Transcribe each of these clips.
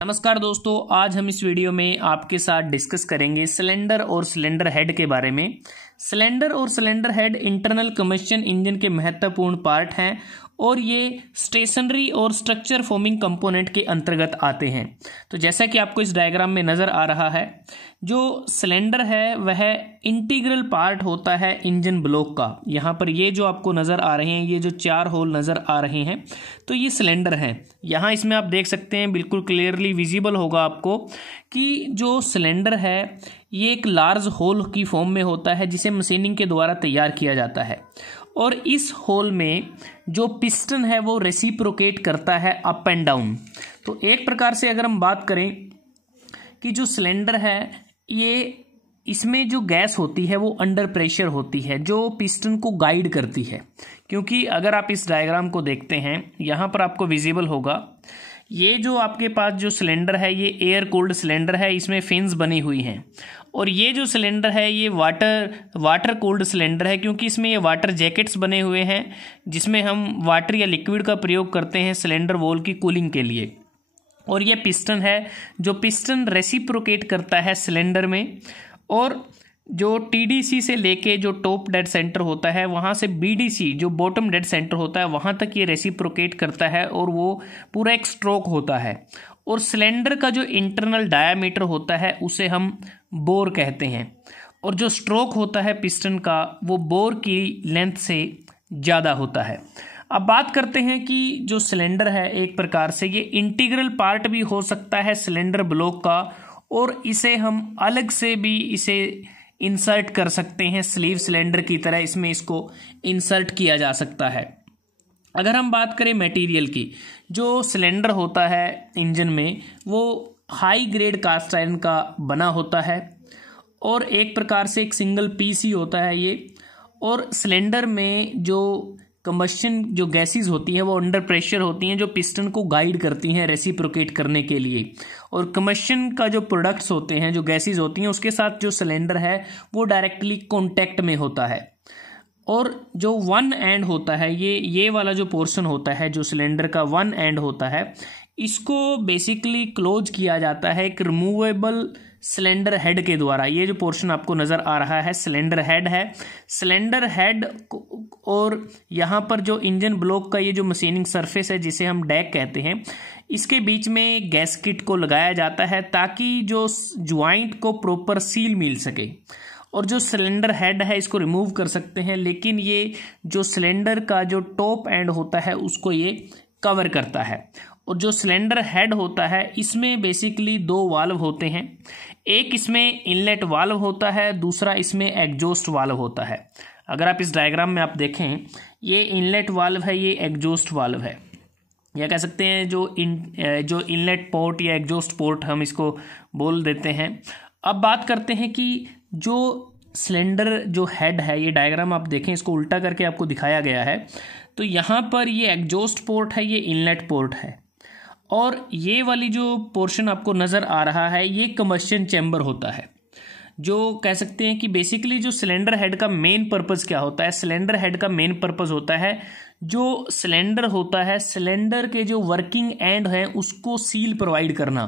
नमस्कार दोस्तों, आज हम इस वीडियो में आपके साथ डिस्कस करेंगे सिलेंडर और सिलेंडर हेड के बारे में। सिलेंडर और cylinder head internal combustion engine के महत्वपूर्ण पार्ट हैं और ये स्टेशनरी और स्ट्रक्चर फॉर्मिंग कंपोनेंट के अंतर्गत आते हैं। तो जैसा कि आपको इस डायग्राम में नज़र आ रहा है, जो सिलेंडर है वह इंटीग्रल पार्ट होता है इंजन ब्लॉक का। यहाँ पर ये जो आपको नज़र आ रहे हैं, ये जो 4 होल नज़र आ रहे हैं, तो ये सिलेंडर हैं। यहाँ इसमें आप देख सकते हैं, बिल्कुल क्लियरली विजिबल होगा आपको कि जो सिलेंडर है ये एक लार्ज होल की फॉर्म में होता है जिसे मशीनिंग के द्वारा तैयार किया जाता है। और इस होल में जो पिस्टन है वो रेसिप्रोकेट करता है अप एंड डाउन। तो एक प्रकार से अगर हम बात करें कि जो सिलेंडर है ये इसमें जो गैस होती है वो अंडर प्रेशर होती है जो पिस्टन को गाइड करती है। क्योंकि अगर आप इस डायग्राम को देखते हैं, यहाँ पर आपको विजिबल होगा, ये जो आपके पास जो सिलेंडर है ये एयर कूल्ड सिलेंडर है, इसमें फिन्स बनी हुई हैं। और ये जो सिलेंडर है ये वाटर कूल्ड सिलेंडर है, क्योंकि इसमें ये वाटर जैकेट्स बने हुए हैं जिसमें हम वाटर या लिक्विड का प्रयोग करते हैं सिलेंडर वॉल की कूलिंग के लिए। और ये पिस्टन है, जो पिस्टन रेसिप्रोकेट करता है सिलेंडर में। और जो टीडीसी से लेके जो टॉप डेड सेंटर होता है वहाँ से बीडीसी जो बॉटम डेड सेंटर होता है वहाँ तक ये रेसिप्रोकेट करता है और वो पूरा एक स्ट्रोक होता है। और सिलेंडर का जो इंटरनल डायामीटर होता है उसे हम बोर कहते हैं, और जो स्ट्रोक होता है पिस्टन का वो बोर की लेंथ से ज़्यादा होता है। अब बात करते हैं कि जो सिलेंडर है एक प्रकार से ये इंटीग्रल पार्ट भी हो सकता है सिलेंडर ब्लॉक का, और इसे हम अलग से भी इसे इंसर्ट कर सकते हैं स्लीव सिलेंडर की तरह, इसमें इसको इंसर्ट किया जा सकता है। अगर हम बात करें मटेरियल की, जो सिलेंडर होता है इंजन में वो हाई ग्रेड कास्ट आयरन का बना होता है और एक प्रकार से एक सिंगल पीस ही होता है ये। और सिलेंडर में जो कंबशन जो गैसेस होती हैं वो अंडर प्रेशर होती हैं जो पिस्टन को गाइड करती हैं रेसिप्रोकेट करने के लिए। और कंबशन का जो प्रोडक्ट्स होते हैं, जो गैसेस होती हैं, उसके साथ जो सिलेंडर है वो डायरेक्टली कॉन्टैक्ट में होता है। और जो वन एंड होता है, ये वाला जो पोर्शन होता है जो सिलेंडर का वन एंड होता है, इसको बेसिकली क्लोज किया जाता है एक रिमूवेबल सिलेंडर हेड के द्वारा। ये जो पोर्शन आपको नज़र आ रहा है सिलेंडर हेड है। सिलेंडर हेड और यहाँ पर जो इंजन ब्लॉक का ये जो मशीनिंग सरफेस है जिसे हम डैक कहते हैं, इसके बीच में गैस्केट को लगाया जाता है ताकि जो ज्वाइंट को प्रॉपर सील मिल सके। और जो सिलेंडर हेड है इसको रिमूव कर सकते हैं, लेकिन ये जो सिलेंडर का जो टॉप एंड होता है उसको ये कवर करता है। और जो सिलेंडर हेड होता है इसमें बेसिकली 2 वाल्व होते हैं, एक इसमें इनलेट वाल्व होता है, दूसरा इसमें एग्जॉस्ट वाल्व होता है। अगर आप इस डायग्राम में आप देखें, ये इनलेट वाल्व है, ये एग्जॉस्ट वाल्व है, या कह सकते हैं जो इनलेट पोर्ट या एग्जॉस्ट पोर्ट हम इसको बोल देते हैं। अब बात करते हैं कि जो सिलेंडर जो हेड है, ये डायग्राम आप देखें, इसको उल्टा करके आपको दिखाया गया है। तो यहाँ पर ये एग्जॉस्ट पोर्ट है, ये इनलेट पोर्ट है, और ये वाली जो पोर्शन आपको नज़र आ रहा है ये कंबशन चैम्बर होता है। जो कह सकते हैं कि बेसिकली जो सिलेंडर हेड का मेन पर्पज़ क्या होता है, सिलेंडर हेड का मेन पर्पज़ होता है जो सिलेंडर होता है, सिलेंडर के जो वर्किंग एंड है उसको सील प्रोवाइड करना,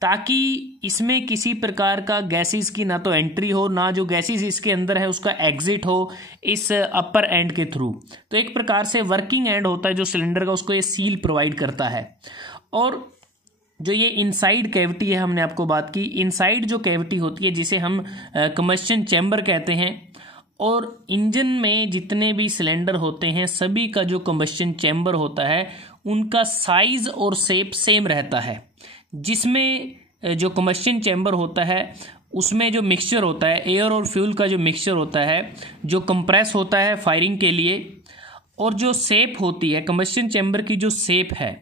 ताकि इसमें किसी प्रकार का गैसेस की ना तो एंट्री हो, ना जो गैसेस इसके अंदर है उसका एग्जिट हो इस अपर एंड के थ्रू। तो एक प्रकार से वर्किंग एंड होता है जो सिलेंडर का, उसको ये सील प्रोवाइड करता है। और जो ये इनसाइड कैविटी है, हमने आपको बात की, इनसाइड जो कैविटी होती है जिसे हम कंबशन चैम्बर कहते हैं, और इंजन में जितने भी सिलेंडर होते हैं सभी का जो कंबशन चैम्बर होता है उनका साइज और शेप सेम रहता है। जिसमें जो कंबशन चैम्बर होता है उसमें जो मिक्सचर होता है, एयर और फ्यूल का जो मिक्सचर होता है, जो कंप्रेस होता है फायरिंग के लिए, और जो शेप होती है कंबशन चैम्बर की, जो शेप है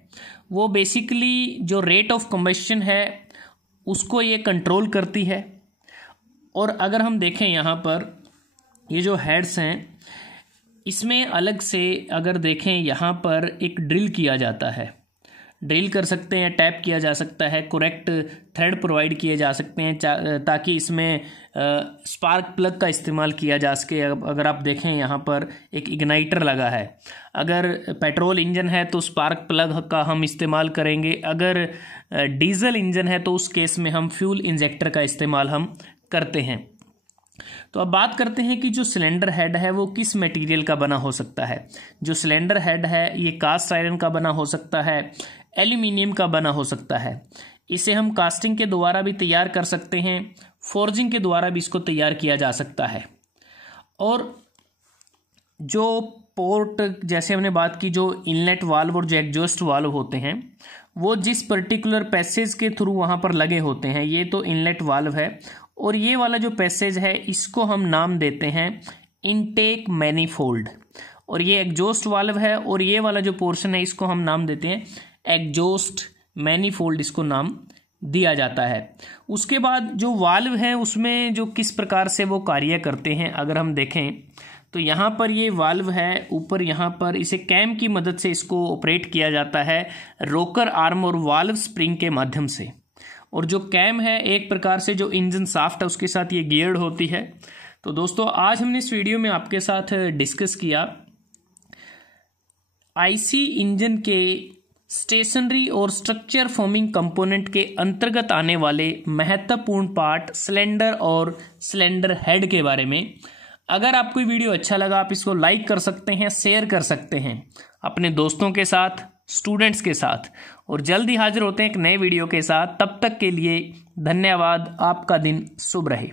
वो बेसिकली जो रेट ऑफ कंबशन है उसको ये कंट्रोल करती है। और अगर हम देखें यहाँ पर ये जो हेड्स हैं इसमें अलग से अगर देखें, यहाँ पर एक ड्रिल किया जाता है। ड्रिल कर सकते हैं, टैप किया जा सकता है, करेक्ट थ्रेड प्रोवाइड किए जा सकते हैं ताकि इसमें स्पार्क प्लग का इस्तेमाल किया जा सके। अगर आप देखें यहाँ पर एक इग्नाइटर लगा है, अगर पेट्रोल इंजन है तो स्पार्क प्लग का हम इस्तेमाल करेंगे, अगर डीजल इंजन है तो उस केस में हम फ्यूल इंजेक्टर का इस्तेमाल हम करते हैं। तो अब बात करते हैं कि जो सिलेंडर हेड है वो किस मटेरियल का बना हो सकता है। जो सिलेंडर हेड है ये कास्ट आयरन का बना हो सकता है, एल्यूमिनियम का बना हो सकता है। इसे हम कास्टिंग के द्वारा भी तैयार कर सकते हैं, फोर्जिंग के द्वारा भी इसको तैयार किया जा सकता है। और जो पोर्ट, जैसे हमने बात की, जो इनलेट वाल्व और जो एग्जॉस्ट वाल्व होते हैं वो जिस पर्टिकुलर पैसेज के थ्रू वहाँ पर लगे होते हैं, ये तो इनलेट वाल्व है, और ये वाला जो पैसेज है इसको हम नाम देते हैं इनटेक मैनीफोल्ड, और ये एग्जॉस्ट वाल्व है, और ये वाला जो पोर्शन है इसको हम नाम देते हैं एग्जॉस्ट मैनीफोल्ड, इसको नाम दिया जाता है। उसके बाद जो वाल्व है उसमें जो किस प्रकार से वो कार्य करते हैं अगर हम देखें तो यहाँ पर ये वाल्व है, ऊपर यहाँ पर इसे कैम की मदद से इसको ऑपरेट किया जाता है रोकर आर्म और वाल्व स्प्रिंग के माध्यम से। और जो कैम है एक प्रकार से जो इंजन शाफ्ट है उसके साथ ये गियर्ड होती है। तो दोस्तों आज हमने इस वीडियो में आपके साथ डिस्कस किया आईसी इंजन के स्टेशनरी और स्ट्रक्चर फॉर्मिंग कंपोनेंट के अंतर्गत आने वाले महत्वपूर्ण पार्ट सिलेंडर और सिलेंडर हेड के बारे में। अगर आपको वीडियो अच्छा लगा आप इसको लाइक कर सकते हैं, शेयर कर सकते हैं अपने दोस्तों के साथ, स्टूडेंट्स के साथ, और जल्द ही हाजिर होते हैं एक नए वीडियो के साथ। तब तक के लिए धन्यवाद। आपका दिन शुभ रहे।